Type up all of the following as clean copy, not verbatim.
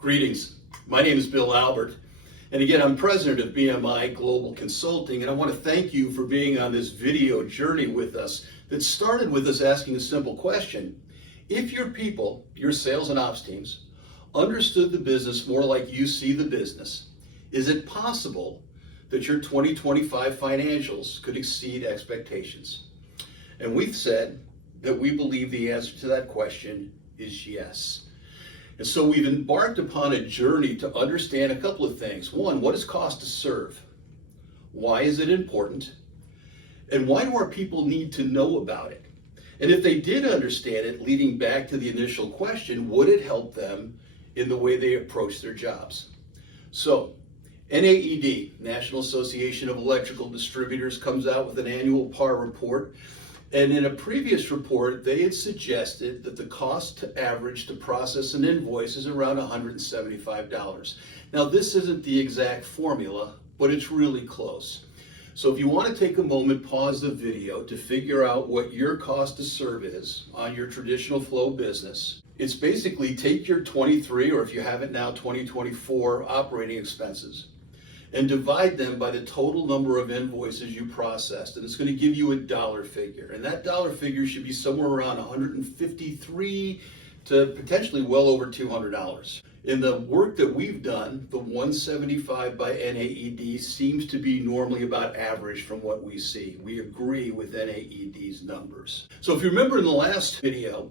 Greetings. My name is Bill Albert, and again, I'm president of BMI Global Consulting, and I want to thank you for being on this video journey with us that started with us asking a simple question. If your people, your sales and ops teams, understood the business more like you see the business, is it possible that your 2025 financials could exceed expectations? And we've said that we believe the answer to that question is yes. And so we've embarked upon a journey to understand a couple of things. One, what does cost to serve? Why is it important? And why do our people need to know about it? And if they did understand it, leading back to the initial question, would it help them in the way they approach their jobs? So, NAED, National Association of Electrical Distributors, comes out with an annual PAR report. And in a previous report, they had suggested that the cost to average to process an invoice is around $175. Now, this isn't the exact formula, but it's really close. So if you want to take a moment, pause the video to figure out what your cost to serve is on your traditional flow business. It's basically take your 23, or if you have it now, 2024 operating expenses, and divide them by the total number of invoices you processed. And it's going to give you a dollar figure. And that dollar figure should be somewhere around $153 to potentially well over $200. In the work that we've done, the 175 by NAED seems to be normally about average from what we see. We agree with NAED's numbers. So if you remember in the last video,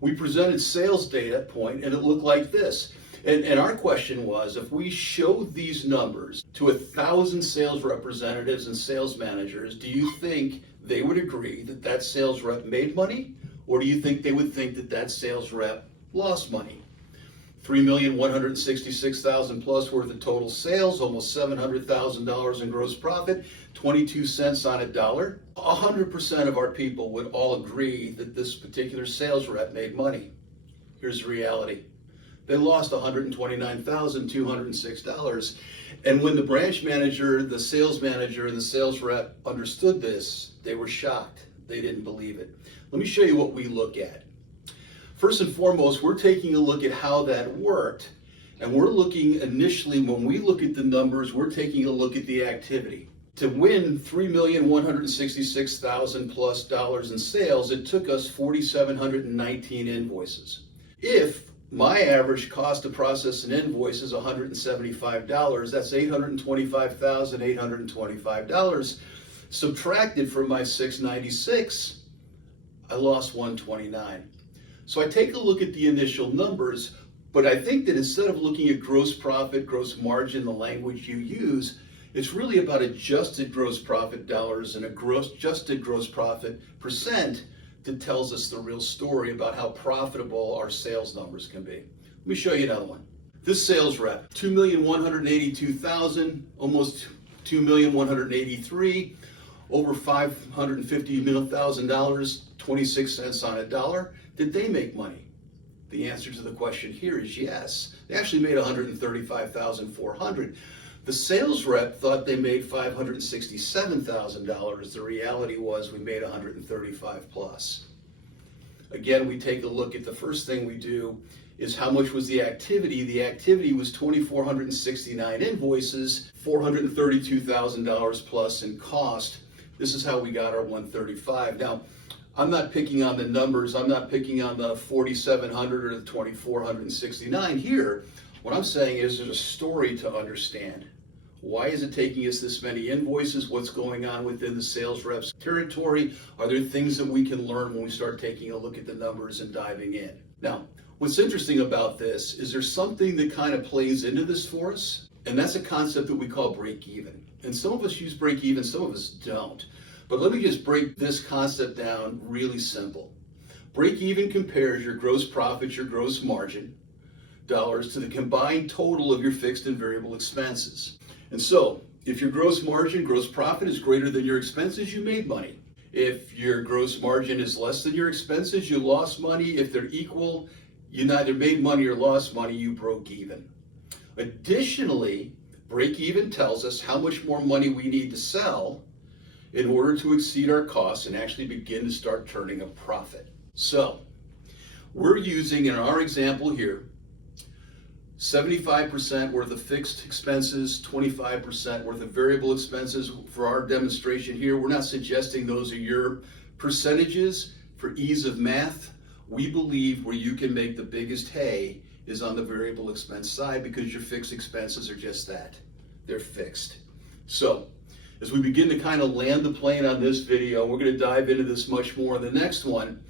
we presented sales data point and it looked like this. And our question was, if we showed these numbers to 1,000 sales representatives and sales managers, do you think they would agree that that sales rep made money? Or do you think they would think that that sales rep lost money? $3,166,000 plus worth of total sales, almost $700,000 in gross profit, 22 cents on a dollar. 100% of our people would all agree that this particular sales rep made money. Here's the reality. They lost $129,206. And when the branch manager, the sales manager, and the sales rep understood this, they were shocked. They didn't believe it. Let me show you what we look at. First and foremost, we're taking a look at how that worked. And we're looking initially, when we look at the numbers, we're taking a look at the activity. To win $3,166,000 plus dollars in sales, it took us 4,719 invoices. If my average cost to process an invoice is $175. That's $825,825. Subtracted from my $696, I lost $129. So I take a look at the initial numbers, but I think that instead of looking at gross profit, gross margin, the language you use, it's really about adjusted gross profit dollars and adjusted gross profit percent that tells us the real story about how profitable our sales numbers can be. Let me show you another one. This sales rep, $2,182,000, almost $2,183,000, over $550,000, 26 cents on a dollar. Did they make money? The answer to the question here is yes. They actually made $135,400. The sales rep thought they made $567,000. The reality was we made $135 plus. Again, we take a look at the first thing we do is how much was the activity. The activity was 2,469 invoices, $432,000 plus in cost. This is how we got our 135. Now, I'm not picking on the numbers. I'm not picking on the 4,700 or the 2,469 here. What I'm saying is there's a story to understand. Why is it taking us this many invoices? What's going on within the sales rep's territory? Are there things that we can learn when we start taking a look at the numbers and diving in? Now, what's interesting about this is there's something that kind of plays into this for us, and that's a concept that we call break even. And some of us use break even, some of us don't. But let me just break this concept down really simple. Break even compares your gross profit, your gross margin, dollars to the combined total of your fixed and variable expenses. And so, if your gross margin, gross profit is greater than your expenses, you made money. If your gross margin is less than your expenses, you lost money. If they're equal, you neither made money or lost money, you broke even. Additionally, break even tells us how much more money we need to sell in order to exceed our costs and actually begin to start turning a profit. So, we're using, in our example here, 75% worth of fixed expenses, 25% worth of variable expenses. For our demonstration here, we're not suggesting those are your percentages. For ease of math, we believe where you can make the biggest hay is on the variable expense side, because your fixed expenses are just that. They're fixed. So, as we begin to kind of land the plane on this video, we're going to dive into this much more in the next one.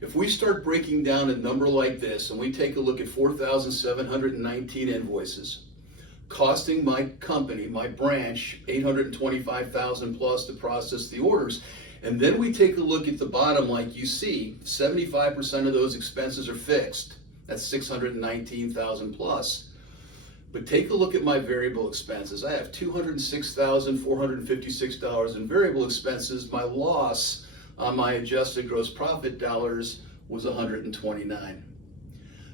If we start breaking down a number like this, and we take a look at 4,719 invoices, costing my company, my branch, $825,000 plus to process the orders, and then we take a look at the bottom, like you see, 75% of those expenses are fixed. That's $619,000 plus. But take a look at my variable expenses. I have $206,456 in variable expenses. My loss on my adjusted gross profit dollars was 129.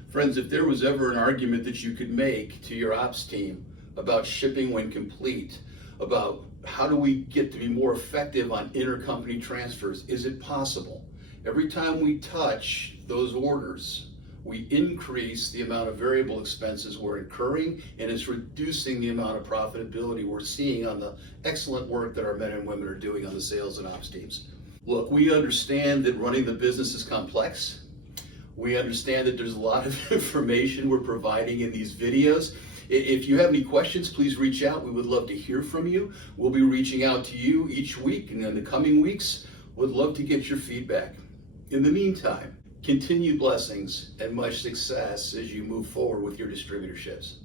Friends, if there was ever an argument that you could make to your ops team about shipping when complete, about how do we get to be more effective on intercompany transfers, is it possible? Every time we touch those orders, we increase the amount of variable expenses we're incurring, and it's reducing the amount of profitability we're seeing on the excellent work that our men and women are doing on the sales and ops teams. Look, we understand that running the business is complex. We understand that there's a lot of information we're providing in these videos. If you have any questions, please reach out. We would love to hear from you. We'll be reaching out to you each week, and in the coming weeks, would love to get your feedback. In the meantime, continued blessings and much success as you move forward with your distributorships.